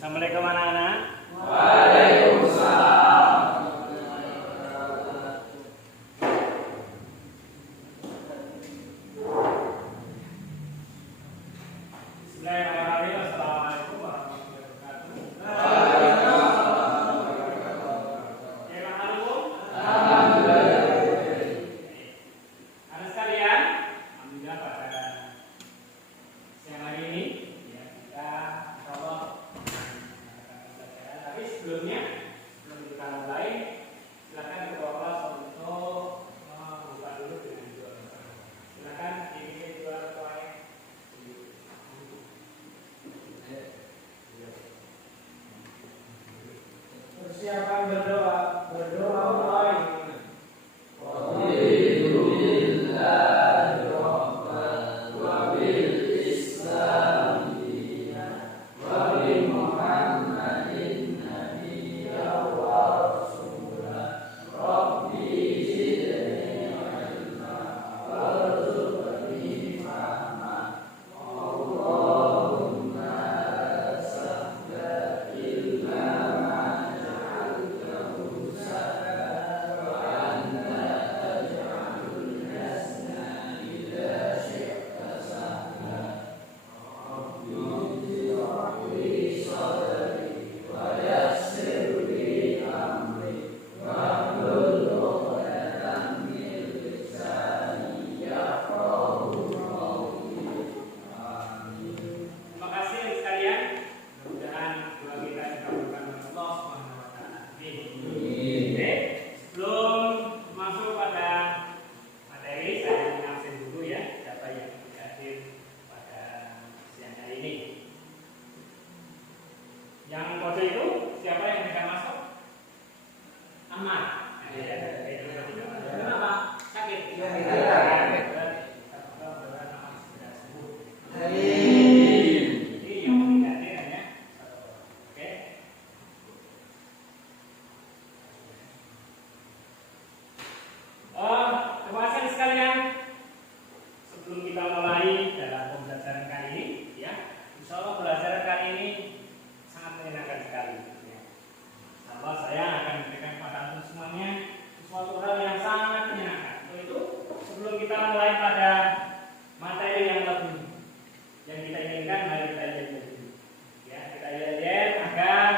Assalamualaikum anak-anak. Waalaikumsalam. Bismillahirrahmanirrahim. Assalamualaikum warahmatullahi wabarakatuh. Anak sekalian, alhamdulillah pada siang hari ini ya, kita insyaallah mengadakan pembelajaran. Tapi sebelum kita mulai, silakan ketua kelas untuk membuka dulu dengan doa. Silakan dibikin doa kepada persiapan berdoa mulai. Yang kode itu siapa yang tidak masuk? Aman. Kenapa? Sakit. Jadi yang mengganti hanya satu. Oke. Teman-teman sekalian, sebelum kita mulai dalam pembelajaran kali ini, ya, insya Allah pembelajaran kali ini sangat menyenangkan sekali. Insyaallah saya akan memberikan kepada antum semuanya sesuatu hal yang sangat menyenangkan. Untuk itu, sebelum kita mulai pada materi yang lebih yang kita inginkan, mari kita lihat dulu. Ya, kita lihat agar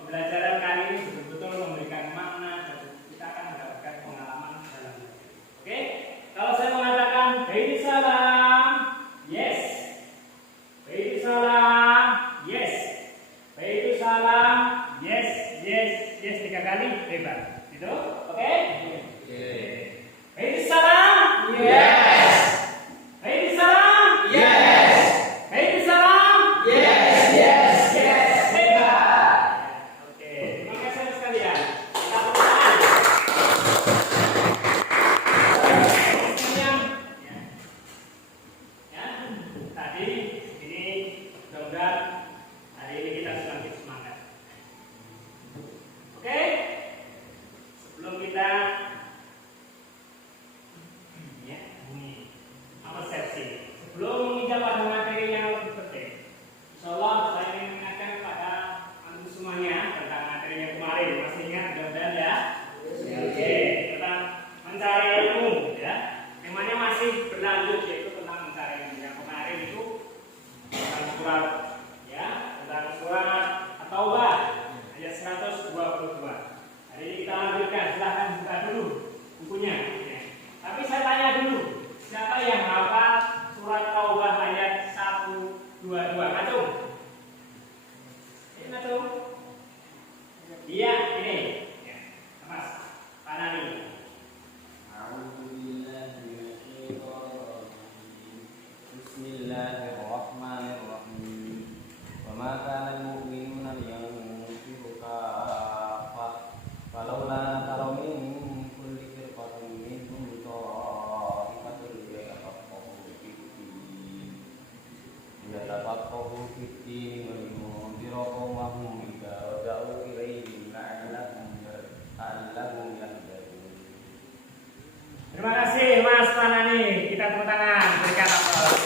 pembelajaran kali ini betul-betul memberikan makna dan kita akan mendapatkan pengalaman dalam hidup. Oke? Kalau saya mengatakan bayi salam, yes. Bayi salam, yes. Baik salam, yes, yes, yes 3 kali, hebat. Gitu, oke? Baik salam, yes. Baik salam, yes. Baik salam, yes, yes, yes, hebat. Oke, terima kasih sekalian. Kita mulai. Ya, tadi ini mudah-mudahan hari ini kita semakin semangat. Oke? Sebelum kita ini persepsi. Sebelum menginjak pada materi yang lebih penting, insyaallah saya ingin mengingatkan kepada antum semuanya tentang materi yang kemarin. Masih ingat mudah-mudahan ya? Oke, tentang mencari ilmu ya. Temanya masih berlanjut yaitu tentang mencari ilmu. Yang kemarin itu tentang surat tentang surat At-Taubah ayat 122. Hari ini kita lanjutkan, silahkan buka dulu bukunya. Tapi saya tanya dulu, siapa yang hafal surat Taubah ayat 122? Kacung? Ini kacung? Iya, ini. Mas, Pak Nani. Bismillahirrahmanirrahim. Wa ma kana al-mu'minuna liyanfiru kaffah falawla nafara min kulli firqatin minhum ta'ifatun yatafaqahu fid-din wa yunziru qawmahum idza raja'u ilayhim la'allahum yahtadun. Terima kasih Mas Panani. Kita tepuk tangan, berikan aplaus.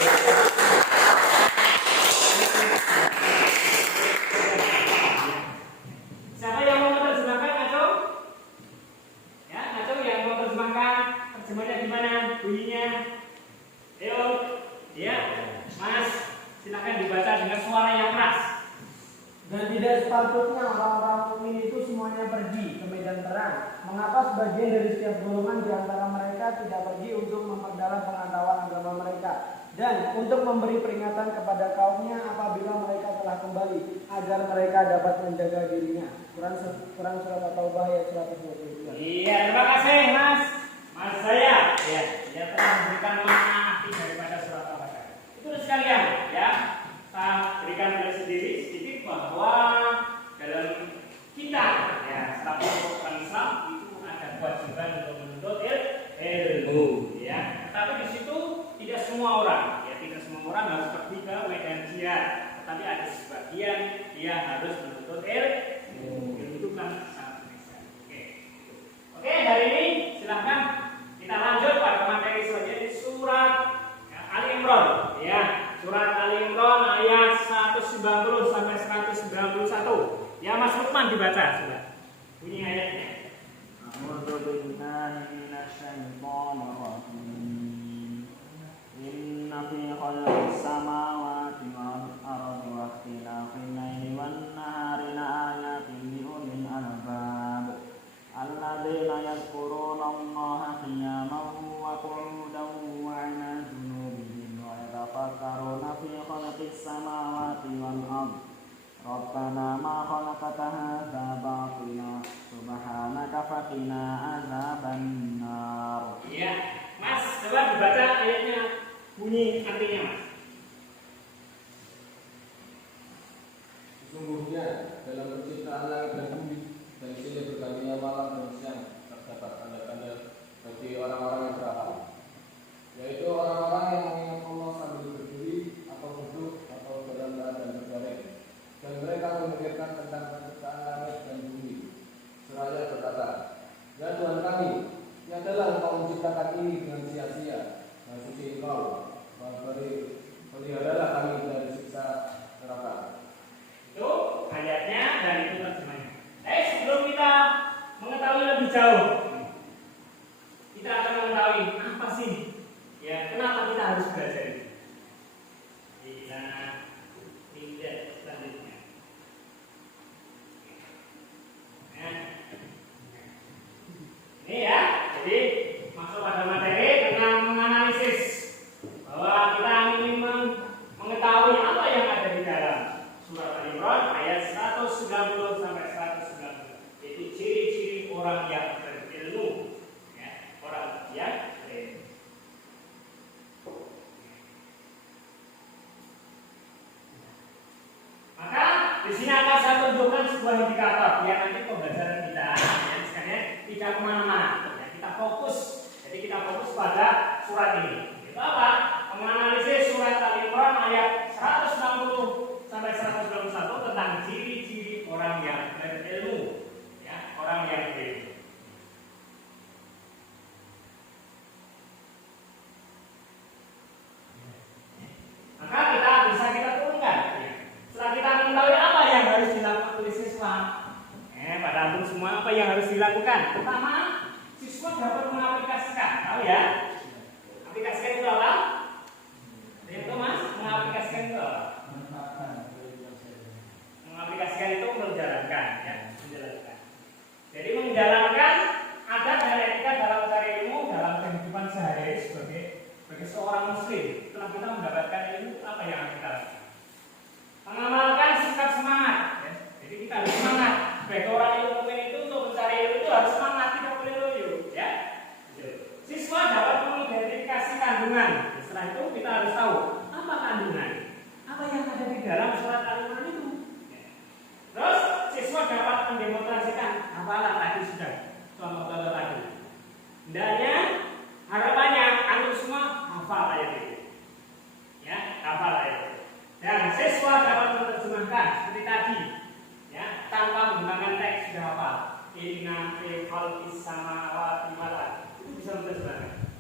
Silakan dibaca dengan suara yang keras. Dan tidak sepatutnya orang-orang mukmin itu semuanya pergi ke medan perang. Mengapa sebagian dari setiap golongan di antara mereka tidak pergi untuk memperdalam pengetahuan agama mereka dan untuk memberi peringatan kepada kaumnya apabila mereka telah kembali agar mereka dapat menjaga dirinya. Quran surat At-Taubah ayat 122. Iya, terima kasih Mas saya. Ya, dia telah memberikan makna arti daripada surat Al-Baqarah. Itu sekalian, ya. Saya berikan dari sendiri sedikit bahwa dalam kita, ya, selaku orang Islam itu ada kewajiban untuk menuntut ilmu, ya. Tapi di situ tidak semua orang, ya, tidak semua orang harus pergi ke medan jihad. Tetapi ada sebagian dia harus menuntut ilmu. Ilmu itu kan sangat besar. Oke, hari ini silahkan kita lanjut pada materi selanjutnya surat Ali Imran, ya. Surat Ali Imran ayat 190 sampai 191. Ya, Mas Lukman dibaca sudah. Bunyi ayatnya. A'udzu billahi minasyaitonir rajim. Inna fi khalqis samawati wal ardi wa ikhtilafil laili wan nahari laayatin li ulil albab. Alladzina yadhkuruna Allaha qiyaman wa qu'udan wa 'ala junubihim wa yatafakkaruna fi khalqis samawati wal ardi. Rabbana ma khalaqta hadza batila subhanaka faqina adzabannar. Iya, Mas, coba dibaca ayatnya, bunyi artinya, Mas. Sesungguhnya dalam penciptaan langit dan bumi dan silih bergantinya malam dan siang terdapat tanda-tanda bagi orang-orang yang berakal, yaitu orang-orang yang mengingat Allah sambil berdiri atau duduk atau dalam keadaan berbaring, dan mereka memikirkan tentang penciptaan langit dan bumi seraya berkata, ya Tuhan kami, tiadalah Engkau menciptakan ini dengan sia-sia, dan suci Engkau, peliharalah kami dari siksa neraka. Itu ayatnya dan itu terjemahnya. Sebelum kita mengetahui lebih jauh, kita akan mengetahui apa sih, ya, kenapa kita harus belajar ini. Tidak selanjutnya. Ini ya, jadi masuk pada materi dengan menganalisis bahwa kita ingin mengetahui apa yang ada di dalam surat Al-Imran ayat 190 sampai 190. Itu ciri-ciri orang yang berilmu, ya, orang yang berilmu. Maka di sini akan saya tunjukkan sebuah indikator biar nanti pembelajaran kita yang sekalian tidak kemana-mana. Ya, kita fokus. Jadi kita fokus pada surat ini. Itu apa? Menganalisis surat Al-Imran ayat 160 sampai 191 tentang ciri-ciri orang yang berilmu, ya, orang yang berilmu. Maka kita turunkan. Ya. Setelah kita mengetahui apa yang harus dilakukan oleh siswa, pada antum semua apa yang harus dilakukan? Pertama, siswa dapat mengaplikasikan, tahu ya? Aplikasikan itu apa? Itu Mas, mengaplikasikan itu apa? Mengaplikasikan itu menjalankan, ya, menjalankan. Jadi menjalankan adat dan etika dalam mencari ilmu dalam kehidupan sehari-hari sebagai seorang muslim. Setelah kita mendapatkan ilmu, apa yang kita lakukan? Mengamalkan sikap semangat, ya. Jadi kita harus semangat. Sebagai orang yang mukmin itu untuk mencari ilmu itu harus semangat, tidak boleh loyo, ya. Siswa dapat mengidentifikasi kandungan. Setelah itu kita harus tahu apa kandungan, apa yang ada di dalam surat Al-Imran itu. Terus siswa dapat mendemonstrasikan hafalan tadi sudah contoh-contoh tadi. Hendaknya harapannya antum semua hafal ayat itu, ya, hafal ayat itu. Dan siswa dapat menerjemahkan seperti tadi, ya, tanpa menggunakan teks sudah hafal. Inna fi khalqis samawati wal ardi, itu bisa menerjemahkan.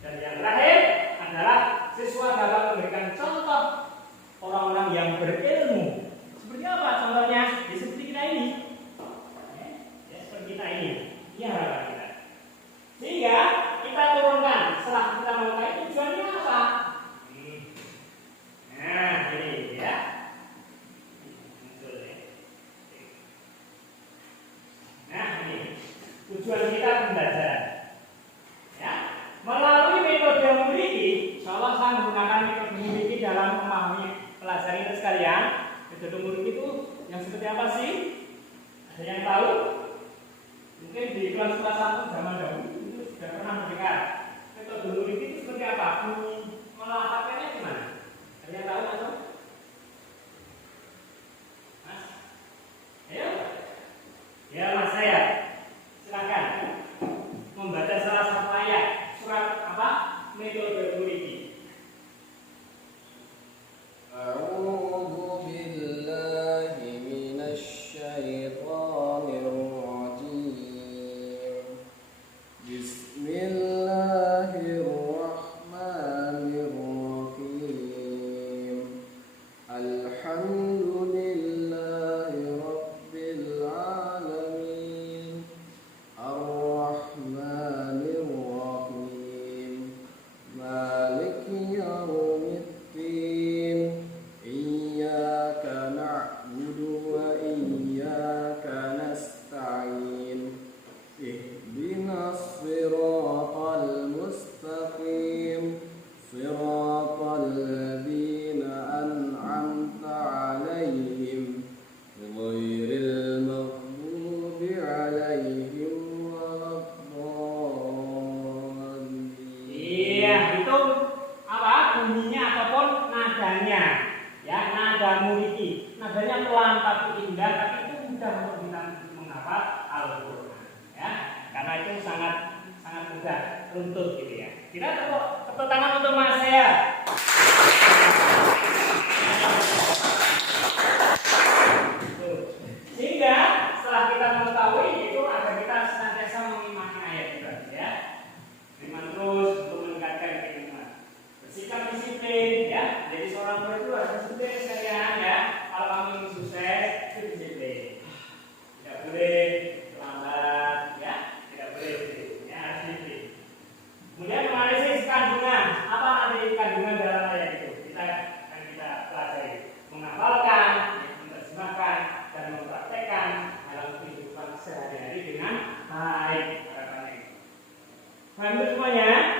Dan yang terakhir adalah siswa dapat memberikan contoh orang-orang yang berilmu dalam memahami pelajaran itu sekalian, metode murid itu yang seperti apa sih? Ada yang tahu? Mungkin di kelas 1 zaman dahulu itu sudah pernah mendengar. Metode murid itu seperti apa? Melahirkannya gimana? Ada yang tahu atau? Mas? Ayo? Ya mas saya. Silakan membaca salah satu ayat surat apa? Metode murid. أعوذ بالله من الشيطان الرجيم بسم الله الرحمن الرحيم الحمد لله رب العالمين الرحمن الرحيم مالك يوم الدين إياك نعبد وإياك نستعين اهدنا الصراط المستقيم صراط الذين أنعمت عليهم غير المغضوب عليهم ولا الضالين. Iya, itu apa? Bunyinya ataupun nadanya. Ya, nada muriki. Nadanya pelan tapi indah, tapi itu mudah untuk kita menghafal Al-Qur'an. Ya, karena itu sangat mudah runtut gitu ya. Kita tepuk tangan untuk Mas saya. Sehingga setelah kita mengetahui itu agar kita senantiasa mengimani ayat juga ya. Iman terus untuk meningkatkan keimanan. Bersikap disiplin ya. Jadi seorang murid itu harus disiplin sekalian ya. Kalau kamu ingin sukses itu disiplin. Tidak boleh lambat ya. Tidak boleh ya, harus disiplin. Kemudian menganalisis kandungan. Apa nanti kandungan dalam ayat itu? Kita akan pelajari. Menghafalkan, menerjemahkan dan mempraktekkan dalam kehidupan sehari-hari dengan baik. Harapannya itu. Paham itu semuanya?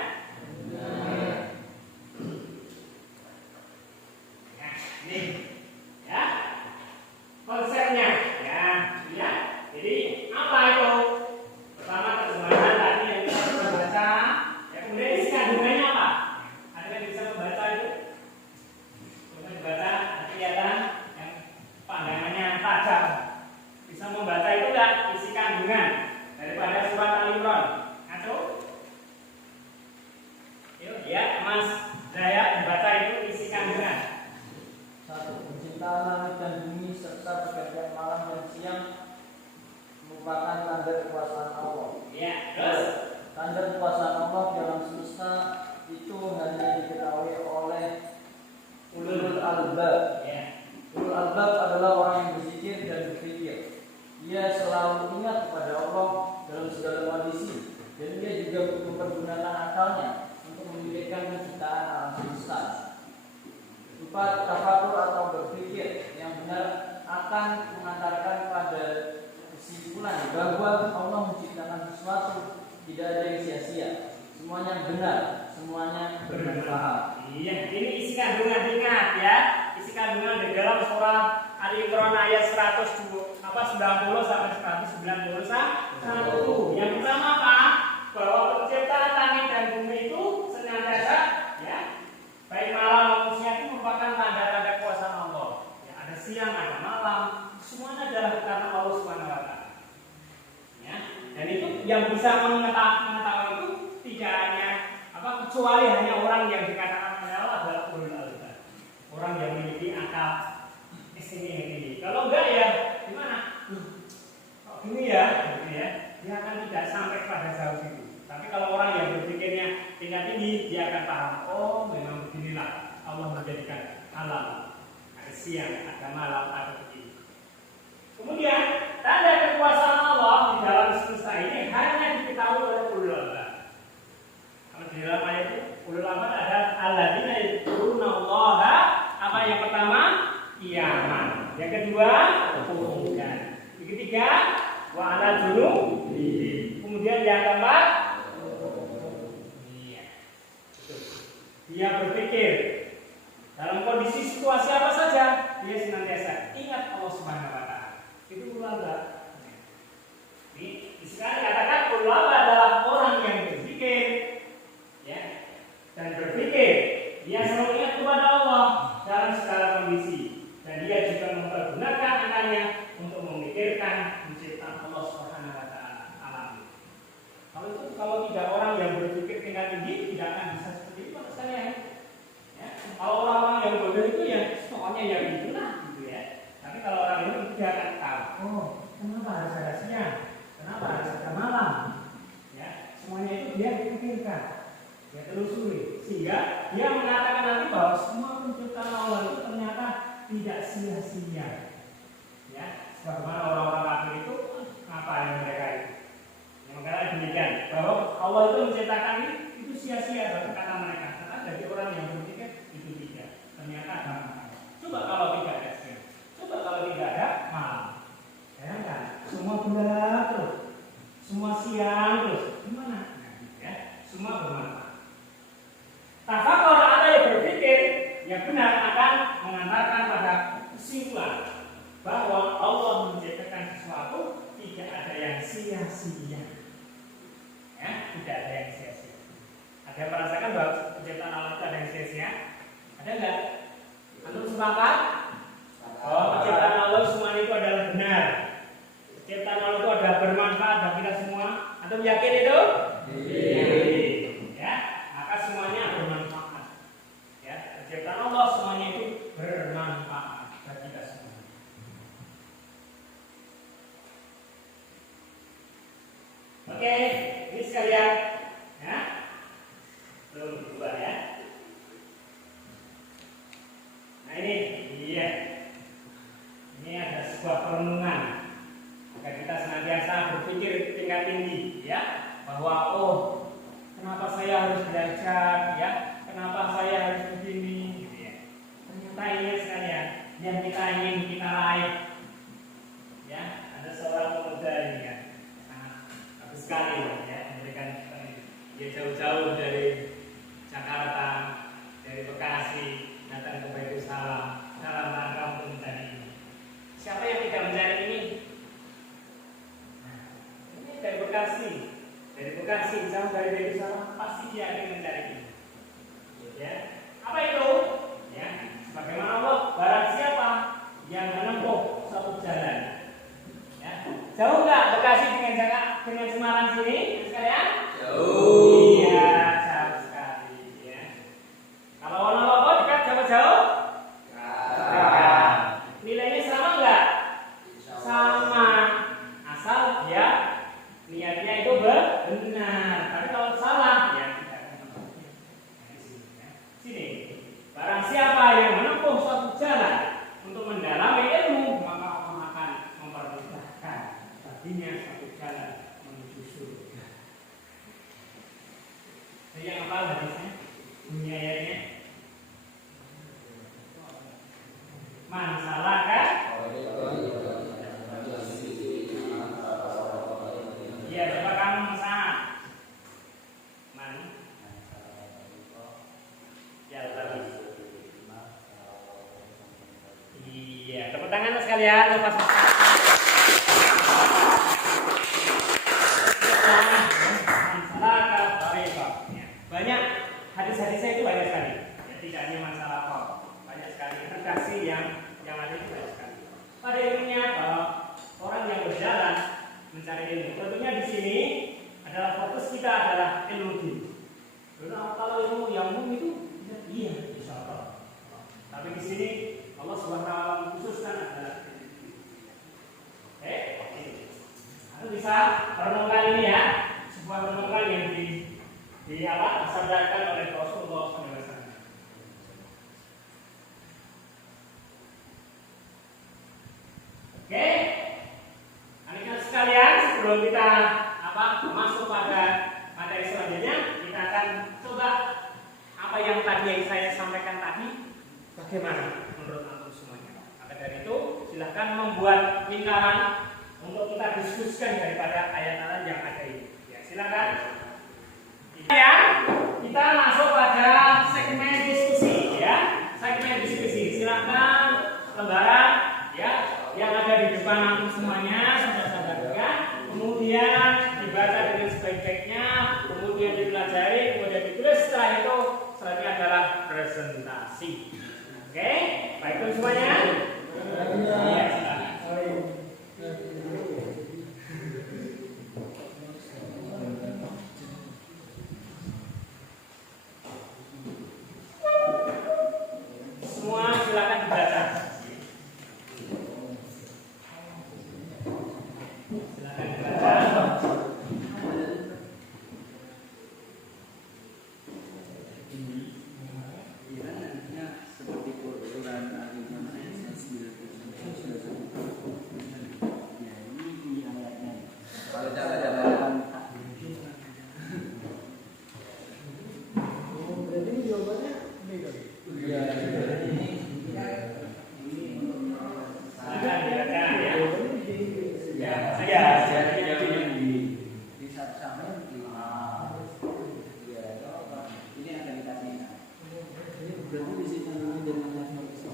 Nah, ini ya konsepnya ya. Jadi apa itu? Pertama terjemahan tadi yang kita bisa baca. Ya kemudian isi kandungannya apa? Ada yang bisa membaca itu? Coba dibaca, kelihatan yang pandangannya tajam. Bisa membaca itu enggak isi kandungan daripada surat Al-Imran? Ngaco? Yuk, ya, Mas Zaya membaca itu isi kandungan. 1. Penciptaan langit dan bumi serta pergantian malam dan siang merupakan tanda kekuasaan Allah. Ya, terus Tanda kekuasaan Allah dalam semesta itu hanya diketahui oleh ulul albab. ya. Ulul albab adalah orang yang berzikir dan berpikir. Ia selalu ingat kepada Allah dalam segala kondisi, dan ia juga mempergunakan akalnya untuk memikirkan penciptaan alam semesta. 4. Tafakur atau berpikir yang benar akan mengantarkan pada kesimpulan bahwa Allah menciptakan sesuatu tidak ada yang sia-sia. Semuanya benar, semuanya bermanfaat. Iya, ini isi kandungan, ingat ya. Isi kandungan di dalam surat Al-Imran ayat 90 sampai 191. Yang pertama apa? Bahwa penciptaan langit dan bumi itu senantiasa ya, baik malam maupun siang itu merupakan tanda-tanda kuasa Allah. Ya, ada siang, ada malam, semuanya adalah karena Allah Subhanahu wa taala. Ya, dan itu yang bisa mengetahui itu tidak hanya kecuali hanya orang yang dikatakan oleh Allah adalah ulul albab. Orang yang memiliki akal tinggi. Kalau enggak ya gimana? Kok gini ya? Gitu ya. Dia akan tidak sampai pada jauh itu. Tapi kalau orang yang berpikirnya tingkat tinggi, dia akan paham. Oh, memang beginilah Allah menjadikan alam. Ada siang, ada malam, ada begini. Kemudian tanda kekuasaan Allah di dalam semesta ini hanya diketahui oleh ulul albab. Kalau di dalam ayat itu ulul albab ada alladzina yadhkurunallaha. Apa yang pertama? Kiamat. Yang kedua, hujan. Yang ketiga, wa ala junubihim. Kemudian yang keempat, dia berpikir dalam senantiasa ingat Allah Subhanahu wa taala. Itu ulama. Di sekarang katakan ulama adalah orang yang berpikir, ya, dan berpikir dia selalu ingat kepada Allah dalam segala kondisi, dan dia juga mempergunakan anaknya untuk memikirkan penciptaan Allah Subhanahu wa taala alam. Kalau tidak orang yang berpikir tingkat tinggi tidak akan bisa seperti itu Pak sekalian. Ya, kalau orang-orang yang bodoh itu ya pokoknya ya itulah gitu ya. Tapi kalau orang itu dia akan tahu, oh kenapa harus ada siang, kenapa harus ada malam, ya semuanya itu dia pikirkan, dia telusuri, sehingga dia mengatakan nanti bahwa semua penciptaan Allah itu ternyata tidak sia-sia. Ya, sebagaimana orang-orang kafir itu ngapain mereka itu? Yang makanya demikian bahwa Allah itu menciptakan itu sia-sia bagi kata mereka. Karena dari orang yang berpikir itu tidak. Ternyata ada masalah. Coba kalau tidak ada siang, coba kalau tidak ada malam. Bayangkan, semua gelap terus, semua siang terus, gimana? Nah, ya, semua bermanfaat. Tafakur ada yang berpikir yang benar akan mengantarkan pada kesimpulan bahwa Allah menciptakan sesuatu tidak ada yang sia-sia. Ya, tidak ada yang sia-sia. Ada yang merasakan bahwa penciptaan Allah itu ada yang sia-sia? Ada enggak? Antum sepakat? Bahwa penciptaan Allah semua itu adalah benar. Penciptaan Allah itu adalah bermanfaat bagi kita semua. Antum yakin itu? Yakin. Ya, maka semuanya bermanfaat. Ya, penciptaan Allah semuanya itu bermanfaat bagi kita semua. Oke, ini sekalian, ya, belum dua ya. Nah ini, iya, ini ada sebuah perenungan agar kita senantiasa berpikir tingkat tinggi, ya, bahwa oh, kenapa saya harus belajar, ya, kenapa saya harus begini, gitu ya. Ternyata ini sekalian yang kita ingin kita raih, ya, ada seorang pemuda ini kan. Sekali ya, memberikan dia jauh-jauh dari Jakarta, dari Bekasi datang ke Baitussalam dalam rangka untuk mencari ini. Siapa yang tidak mencari ini? Nah, ini dari Bekasi jauh dari Baitussalam pasti dia akan mencari ini. Ya, apa itu? Ya, sebagaimana Allah barang siapa yang menempuh satu jalan. Jauh nggak Bekasi dengan Semarang sini sekalian? Jauh. Iya, jauh sekali ya. Kalau Wonosobo dekat sama jauh? Dekat. Nilainya sama nggak? Sama. Asal ya niatnya itu benar. Tapi kalau salah ya tidak akan tempatnya. Sini. Barang siapa yang menempuh suatu jalan untuk mendalami ilmu, maka Allah akan mempermudahkan baginya satu jalan menuju surga. Jadi yang apa hadisnya? Bunyi ayatnya. Man salaka. Ya, coba kamu mesah. Man. Ya, tadi. Iya, tepuk tangan sekalian, lepas. Banyak hadis-hadisnya itu banyak sekali. Ya, tidak hanya masalah kok, banyak sekali redaksi yang ada itu banyak sekali. Pada ilmunya bahwa orang yang berjalan mencari ilmu, tentunya di sini adalah fokus kita adalah ilmu din. Kalau ilmu yang umum itu iya, insya Allah. Tapi di sini Allah SWT khususkan adalah Anda bisa renungkan ini ya, sebuah renungan yang disadarkan oleh Rasulullah SAW. Oke, anak-anak sekalian, sebelum kita masuk pada materi selanjutnya, kita akan coba apa yang tadi yang saya sampaikan tadi, bagaimana menurut antum semuanya. Maka dari itu, silakan membuat lingkaran untuk kita diskusikan daripada ayat-ayat yang ada ini. Ya, silakan. Ya, kita masuk pada segmen diskusi ya. Segmen diskusi. Silakan lembaran Oke, baik semuanya. Iya, silakan. Semua silakan dibaca. Silakan dibaca. Seperti Quran Al-Imran ayat 9 ya, ini ayatnya. Kalau jangan Berarti ini jawabannya B kan? iya. Silakan dibaca ya. Ya, Ya, saya di sama ini akan dikasih. Berarti di sini ini dengan berarti itu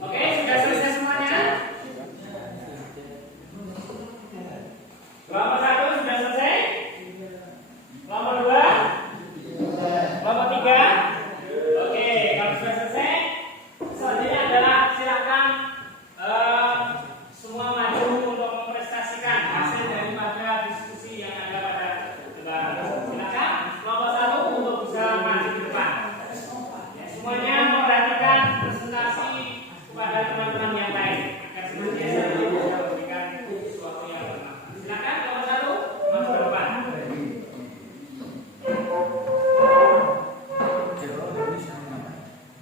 Oke, sudah selesai semuanya? Kelompok 1 sudah selesai? Kelompok 2? Kelompok 3? Oke, kalau sudah selesai, selanjutnya adalah silakan semua maju untuk mempresentasikan hasil daripada diskusi yang ada pada debat. Silakan kelompok 1 untuk bisa maju ke depan. Ya, semuanya memperhatikan presentasi kepada teman-teman yang lain agar senantiasa bisa memberikan sesuatu yang bermanfaat. Silakan kelompok 1 maju ke depan.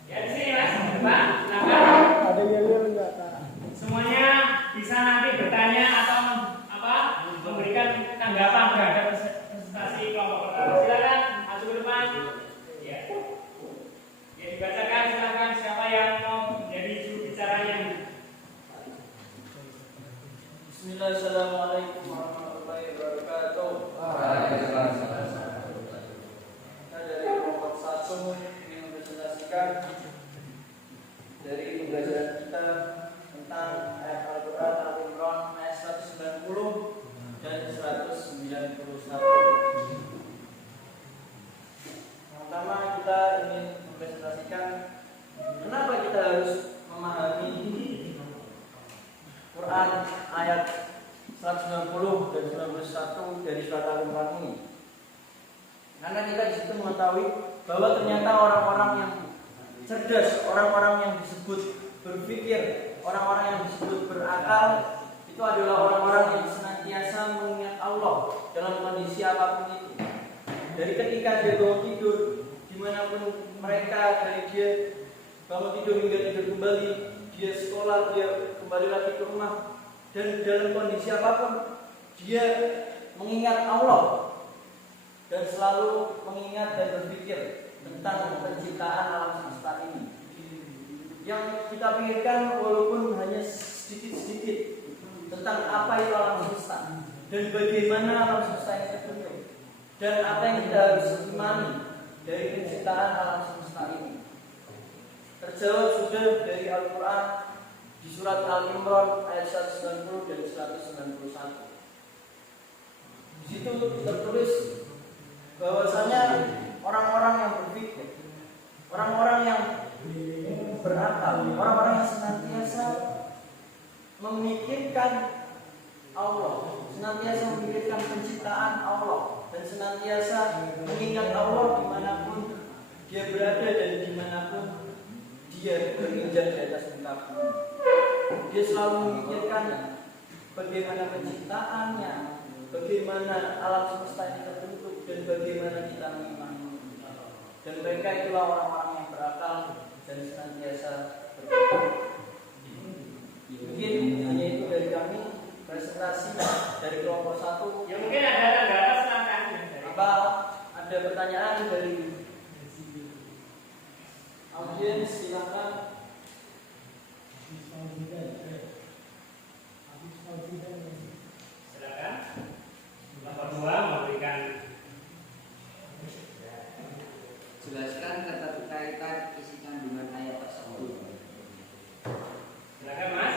Ya di sini mas, di depan. Silakan. Ada yel-yel enggak, Kak? Semuanya bisa nanti bertanya atau memberikan tanggapan terhadap presentasi kelompok pertama. Silakan maju ke depan. Ya. Ya dibacakan silakan siapa yang mau menjadi juru bicaranya. Bismillahirrahmanirrahim. Assalamualaikum warahmatullahi wabarakatuh. Kita dari kelompok 1 ingin mempresentasikan dari pembelajaran kita tentang ayat Al-Quran Al-Imran ayat 190 dan 191. Pertama kita ingin mempresentasikan kenapa kita harus memahami Quran ayat 190 dan 91 dari surat Al-Imran ini. Karena kita di situ mengetahui bahwa ternyata orang-orang yang cerdas, orang-orang yang disebut berpikir, orang-orang yang disebut berakal, itu adalah orang-orang yang senantiasa mengingat Allah dalam kondisi apapun itu. Dari ketika dia bangun tidur, dimanapun mereka, dari dia bangun tidur hingga tidur kembali, dia sekolah, dia kembali lagi ke rumah, dan dalam kondisi apapun dia mengingat Allah dan selalu mengingat dan berpikir tentang penciptaan alam semesta ini. Yang kita pikirkan walaupun hanya sedikit-sedikit tentang apa itu alam semesta dan bagaimana alam semesta ini terbentuk dan apa yang kita harus imani dari penciptaan alam semesta ini. Terjawab sudah dari Al-Quran di surat Al-Imran ayat 190 dan 191. Di situ tertulis bahwasanya orang-orang yang berpikir, orang-orang yang berakal, orang-orang yang senantiasa memikirkan Allah, senantiasa memikirkan penciptaan Allah, dan senantiasa mengingat Allah dimanapun dia berada dan dimanapun dia berinjak di atas muka bumi. Dia selalu memikirkan bagaimana penciptaannya, bagaimana alam semesta ini terbentuk, dan bagaimana kita mengimani. Dan mereka itulah orang-orang yang berakal dan senantiasa berpikir. Mungkin hanya itu dari kami, presentasi dari kelompok 1. Ya mungkin ada tanggapan silakan. Apa ada Ada pertanyaan dari audiens, silakan. Silakan. Nomor 2 memberikan. Jelaskan keterkaitan isi kandungan ayat tersebut. Silakan Mas.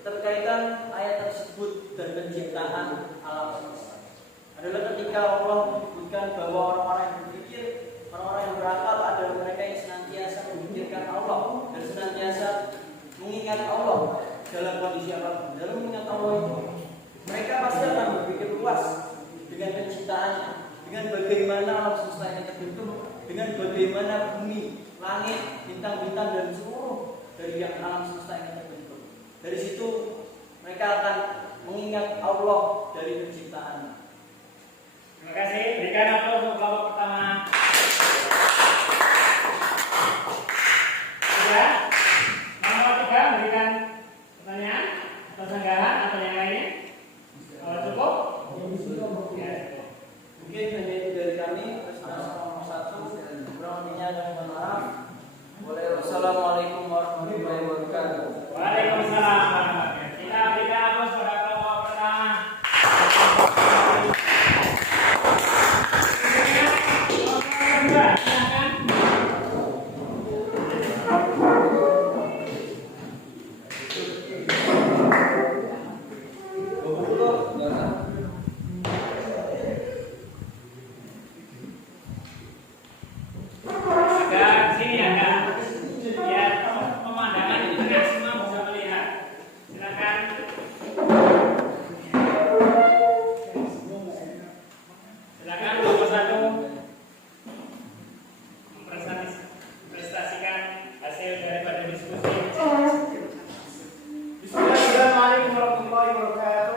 Keterkaitan ayat tersebut dan penciptaan alam semesta adalah ketika Allah menyebutkan bahwa orang-orang yang berpikir, orang-orang yang berakal adalah mereka yang senantiasa memikirkan Allah dan senantiasa mengingat Allah dalam kondisi apapun. Dalam mengingat Allah itu, mereka pasti akan berpikir luas dengan penciptaannya, dengan bagaimana alam semesta ini terbentuk, dengan bagaimana bumi, langit, bintang-bintang dan seluruh dari yang alam semesta ini terbentuk. Dari situ mereka akan mengingat Allah dari penciptaannya. Terima kasih. Berikan aplaus untuk kelompok pertama. Sudah. Nomor 3 berikan pertanyaan atau sanggahan atau yang lainnya. Kalau cukup? Ya, cukup. Mungkin hanya itu dari kami. Presentasi nomor 1. Kurang lebihnya kami mohon maaf. Wassalamualaikum warahmatullahi wabarakatuh. Waalaikumsalam warahmatullahi wabarakatuh. Kita berikan aplaus pada kelompok pertama. Agak sini agak biar pemandangan di tengah semua bisa melihat. Silakan. Silakan kelompok 1 mempresentasikan hasil daripada diskusi. Bismillahirrahmanirrahim warahmatullahi wabarakatuh.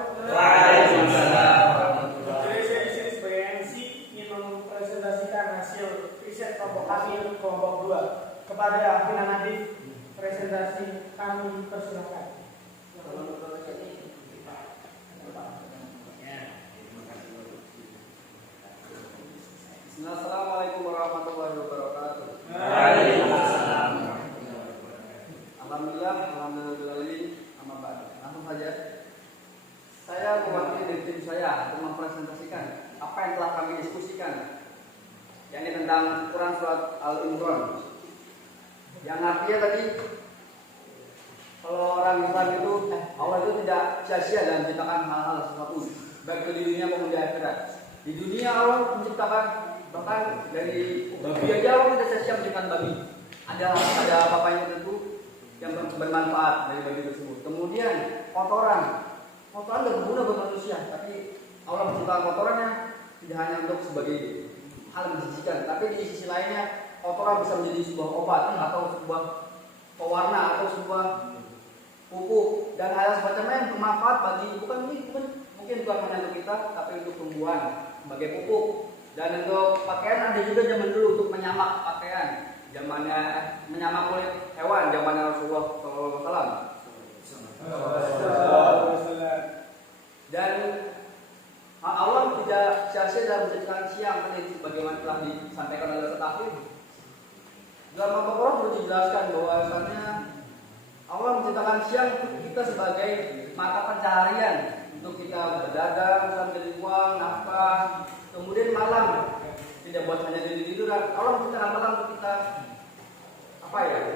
Jadi saya di sini sebagai MC ingin mempresentasikan hasil riset kelompok kami kelompok 2 kepada Bina Nadif. Presentasi kami persilakan. Assalamualaikum warahmatullahi wabarakatuh. Alhamdulillah, amal ba'du. Langsung saja. Saya mewakili dari tim saya untuk mempresentasikan apa yang telah kami diskusikan, yakni tentang Quran surat Al-Imran. Yang artinya tadi, kalau orang Islam itu, Allah itu tidak sia-sia dalam menciptakan hal-hal sesuatu, baik di dunia maupun di akhirat. Di dunia Allah menciptakan, bahkan dari babi aja Allah tidak sia-sia menciptakan babi. Ada apa-apanya tentu yang bermanfaat dari babi tersebut. Kemudian kotoran tidak berguna buat manusia, tapi Allah menciptakan kotorannya tidak hanya untuk sebagai hal menjijikan, tapi di sisi lainnya kotoran bisa menjadi sebuah obat atau sebuah pewarna atau sebuah pupuk dan hal semacamnya yang bermanfaat bagi mungkin bukan hanya untuk kita, tapi untuk tumbuhan sebagai pupuk. Dan untuk pakaian ada juga zaman dulu untuk menyamak pakaian, zamannya menyamak kulit hewan, zamannya Rasulullah SAW. Dan Allah tidak sia-sia dalam menciptakan siang, tadi sebagaimana telah disampaikan oleh Ustaz. Dalam Al-Quran sudah dijelaskan bahwasanya Allah menciptakan siang untuk kita sebagai mata pencaharian untuk kita berdagang, mencari uang, nafkah. Kemudian malam tidak buat hanya tiduran. Allah menciptakan malam untuk kita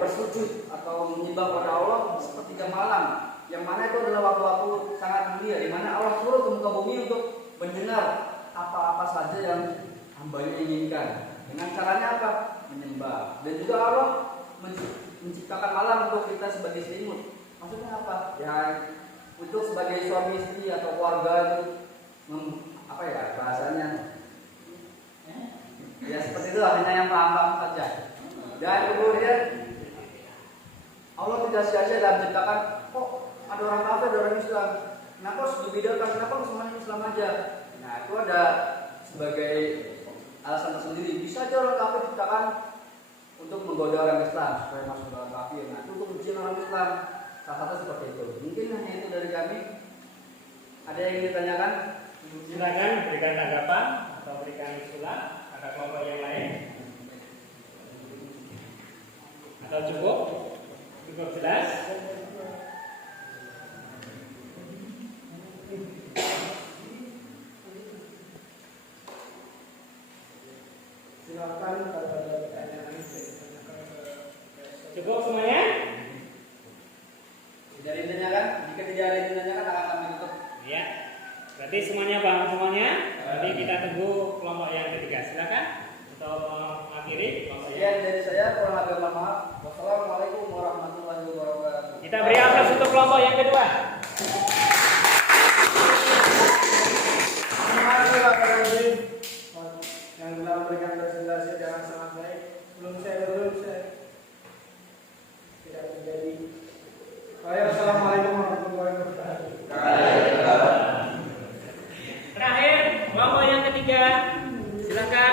bersujud atau menyembah pada Allah sepertiga malam, yang mana itu adalah waktu-waktu sangat mulia, di mana Allah turun ke muka bumi untuk mendengar apa-apa saja yang hambanya inginkan. Dengan caranya apa? Menyembah. Dan juga Allah menciptakan malam untuk kita sebagai selimut. Maksudnya apa? Ya untuk sebagai suami istri atau keluarga itu bahasanya. Ya seperti itu, hanya yang paham-paham saja. Dan kemudian Allah tidak sia-sia dalam menciptakan, kok ada orang kafir, ada orang Islam. Kenapa harus dibedakan? Kenapa semuanya Islam aja? Nah itu ada sebagai alasan tersendiri. Bisa aja orang kafir diciptakan untuk menggoda orang Islam supaya masuk dalam kafir. Nah itu untuk ujian orang Islam. salah satu seperti itu. Mungkin hanya itu dari kami. Ada yang ingin ditanyakan? Silakan berikan tanggapan atau berikan usulan. Ada kelompok yang lain? Atau cukup? Cukup jelas? Silakan kalau ada pertanyaan. Cukup semuanya? Tidak ada yang ditanyakan? Jika tidak ada yang ditanyakan akan kami tutup. Ya. Berarti semuanya paham semuanya? Nanti kita tunggu kelompok yang ketiga. Silakan untuk mengakhiri kelompok yang. Sekian dari saya, kurang lebih mohon maaf. Wassalamualaikum warahmatullahi wabarakatuh. Kita beri aplaus untuk kelompok yang kedua. Terima kasih Pak Karim yang telah memberikan presentasi dengan sangat baik. Belum saya tidak terjadi. Baik, assalamualaikum warahmatullahi wabarakatuh. Terakhir, kelompok yang ketiga. Silakan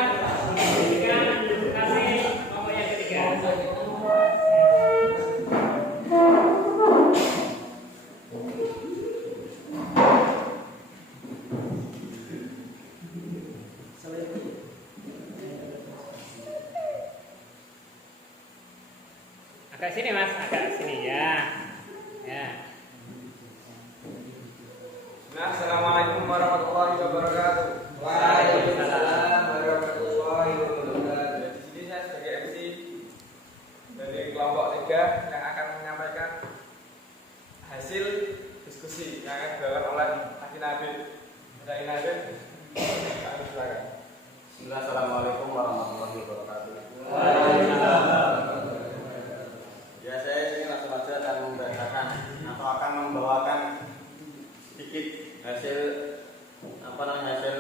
berikan kasih kelompok yang ketiga. Agak sini mas, agak sini ya. Ya. Nah, assalamualaikum warahmatullahi wabarakatuh. Waalaikumsalam warahmatullahi wabarakatuh. Di sini saya sebagai MC dari kelompok 3 yang akan menyampaikan hasil diskusi yang akan dibawakan oleh Akin Nabil. Ada Akin Nabil, kami silakan. Bismillah, assalamualaikum warahmatullahi wabarakatuh. Ya, saya sini langsung saja akan membacakan atau akan membawakan sedikit hasil hasil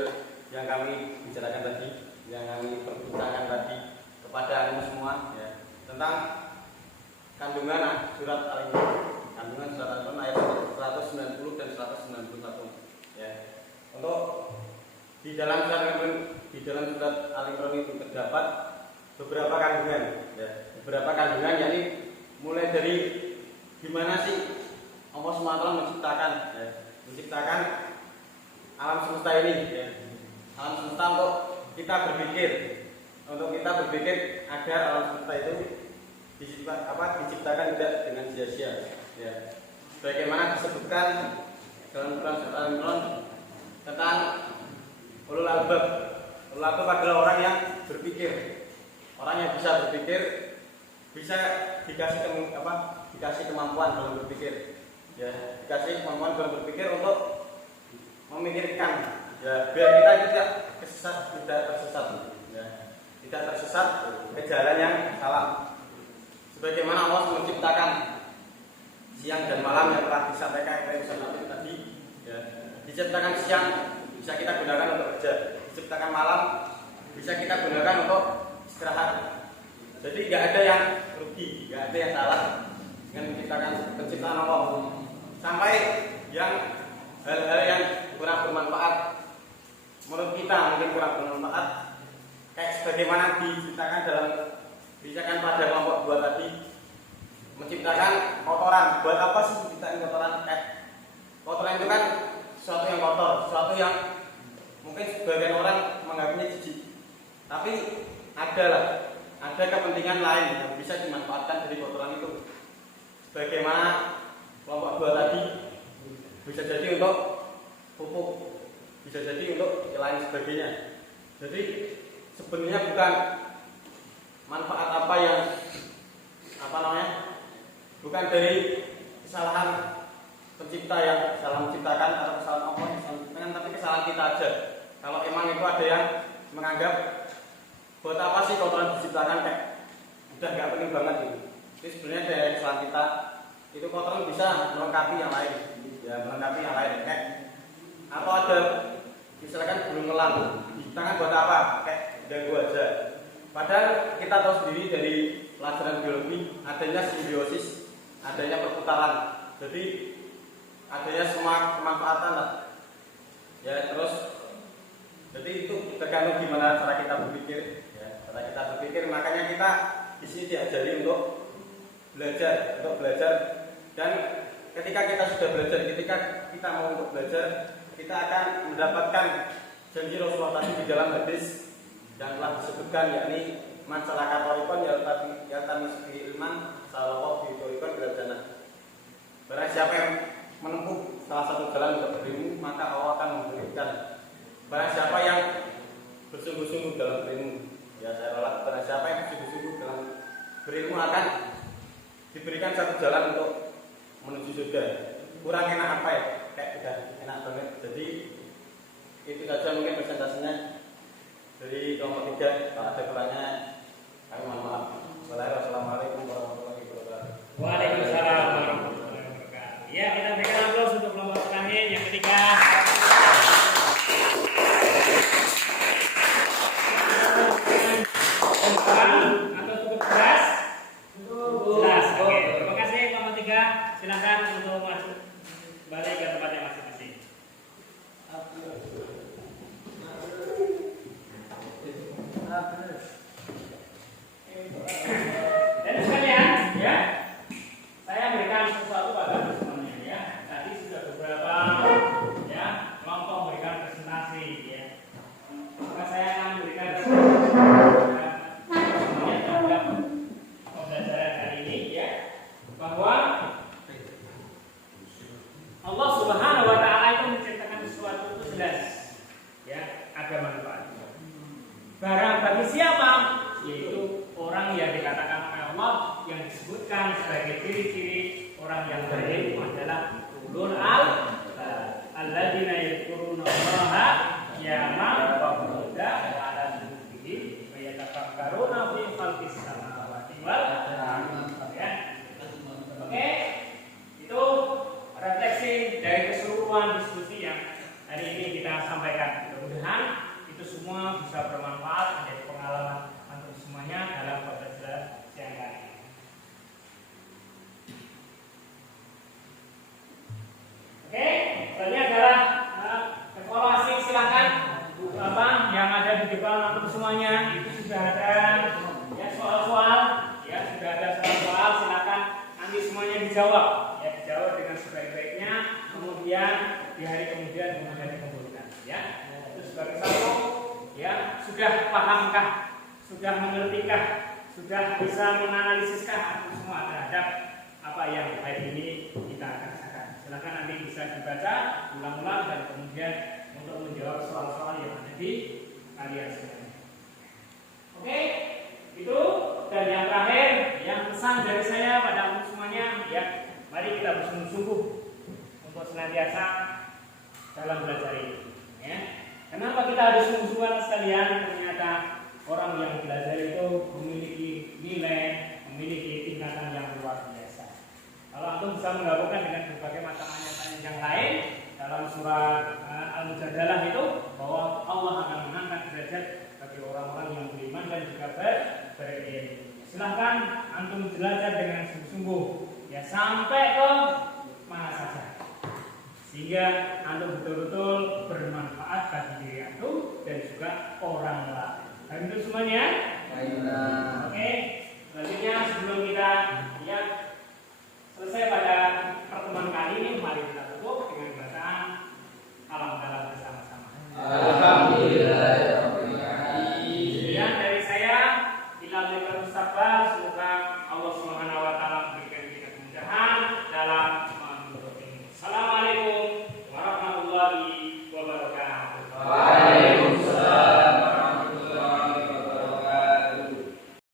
yang kami bicarakan tadi, yang kami perbincangkan tadi kepada anda semua ya, tentang kandungan surat Al-Imran ayat 190 dan 191 ya. Untuk di dalam surat Al-Imran itu terdapat beberapa kandungan ya, yakni mulai dari gimana sih Allah SWT menciptakan alam semesta ini ya. Alam semesta untuk kita berpikir agar alam semesta itu diciptakan tidak dengan sia-sia ya. Bagaimana disebutkan dalam surat Al-Imran tentang ulul albab. Ulul albab adalah orang yang berpikir, orang yang bisa berpikir, bisa dikasih kemampuan dalam berpikir ya, dikasih kemampuan dalam berpikir untuk memikirkan ya, biar kita tidak tersesat ke jalan yang salah. Sebagaimana Allah menciptakan siang dan malam yang telah disampaikan oleh Ustaz Nabil tadi ya. Diciptakan siang bisa kita gunakan untuk kerja, diciptakan malam bisa kita gunakan untuk istirahat. Jadi nggak ada yang rugi, nggak ada yang salah dengan penciptaan Allah. Sampai yang hal-hal yang kurang bermanfaat menurut kita mungkin kurang bermanfaat, kayak sebagaimana diceritakan pada kelompok 2 tadi, menciptakan kotoran. Buat apa sih menciptakan kotoran? Kotoran itu kan sesuatu yang kotor, sesuatu yang mungkin sebagian orang menganggapnya jijik, tapi ada kepentingan lain yang bisa dimanfaatkan dari kotoran itu. Sebagaimana kelompok 2 tadi, bisa jadi untuk pupuk, bisa jadi untuk lain sebagainya. Jadi sebenarnya bukan manfaat bukan dari kesalahan pencipta yang salah menciptakan atau kesalahan Allah yang salah menciptakan, tapi kesalahan kita aja. Kalau emang itu ada yang menganggap buat apa sih kotoran diciptakan, kayak udah nggak penting banget gitu. Jadi sebenarnya dari kesalahan kita itu kotoran bisa melengkapi yang lain, kayak atau ada misalkan belum kelang diciptakan buat apa, kayak ganggu aja. Padahal kita tahu sendiri dari pelajaran biologi adanya simbiosis, adanya perputaran, jadi adanya semua kemanfaatan lah. Ya terus, jadi itu tergantung gimana cara kita berpikir. Makanya kita di sini diajari untuk belajar dan ketika kita sudah belajar, ketika kita mau untuk belajar, kita akan mendapatkan janji Rasulullah tadi di dalam hadis yang telah disebutkan, yakni man salaka thariqan yaltamisu fihi ilman sallallahu fi thariqan ilal jannah. Barang siapa yang menempuh salah satu jalan untuk berilmu, maka Allah akan memberikan. Barang siapa yang bersungguh-sungguh dalam berilmu, ya saya rela, barang siapa yang bersungguh-sungguh dalam berilmu akan diberikan satu jalan untuk menuju surga. Kurang enak apa ya? Kayak udah enak banget. Jadi itu saja mungkin presentasinya dari kelompok 3. Kalau ada pertanyaan, kami mohon maaf. Wassalamualaikum warahmatullahi wabarakatuh. Waalaikumsalam warahmatullahi wabarakatuh. Ya, kita berikan aplaus untuk kelompok terakhir yang ketiga. Atau cukup jelas? Jelas. Oke, terima kasih kelompok 3. Silakan untuk masuk balik ke tempatnya masing-masing. Dan sekalian, ya, saya berikan sesuatu pada semuanya, ya. Tadi sudah beberapa, ya, kelompok memberikan presentasi, ya. Maka saya akan berikan presentasi semuanya terhadap pembelajaran kali ini, ya, bahwa Allah Subhanahu Wa Taala itu menciptakan sesuatu itu jelas, ya, ada manfaat. Barang bagi siapa? Yaitu orang yang dikatakan oleh Allah yang disebutkan sebagai ciri-ciri orang yang berilmu adalah ulul alladzina yadhkuruna Allaha qiyaman wa qu'udan wa 'ala junubihim wa yatafakkaruna fi khalqis samawati wal ardi. Ya. Oke. Itu refleksi dari keseluruhan diskusi yang hari ini kita sampaikan. Mudah-mudahan itu semua bisa bermanfaat, menjadi pengalaman untuk semuanya dalam pembelajaran siang kali ini. Oke, selanjutnya adalah evaluasi. Silakan apa yang ada di depan untuk semuanya itu sudah ada, ya, soal-soal, ya, sudah ada soal-soal. Silakan nanti semuanya dijawab, ya, dijawab dengan sebaik-baiknya. Kemudian di hari kemudian dikumpulkan, ya. Itu sebagai satu, ya, sudah pahamkah, sudah mengertikah, sudah bisa menganalisiskah itu semua terhadap apa yang hari ini kita kerjakan. Silakan nanti bisa dibaca ulang-ulang dan kemudian untuk menjawab soal-soal yang ada di kalian semuanya. Oke, itu. Dan yang terakhir, yang pesan dari saya pada semuanya, ya, mari kita bersungguh-sungguh untuk senantiasa dalam belajar ini, ya. Kenapa kita harus sungguh-sungguh sekalian? Ternyata orang yang belajar itu memiliki nilai, memiliki tingkatan yang luar biasa. Kalau antum bisa menggabungkan dengan berbagai macam ayat-ayat yang lain dalam surat Al-Mujadalah itu, bahwa Allah akan mengangkat derajat bagi orang-orang yang beriman dan juga berilmu. Silahkan antum belajar dengan sungguh-sungguh, ya, sampai ke mana saja, sehingga antum betul-betul bermanfaat bagi diri antum dan juga orang lain. Dan itu semuanya. Oke, selanjutnya sebelum kita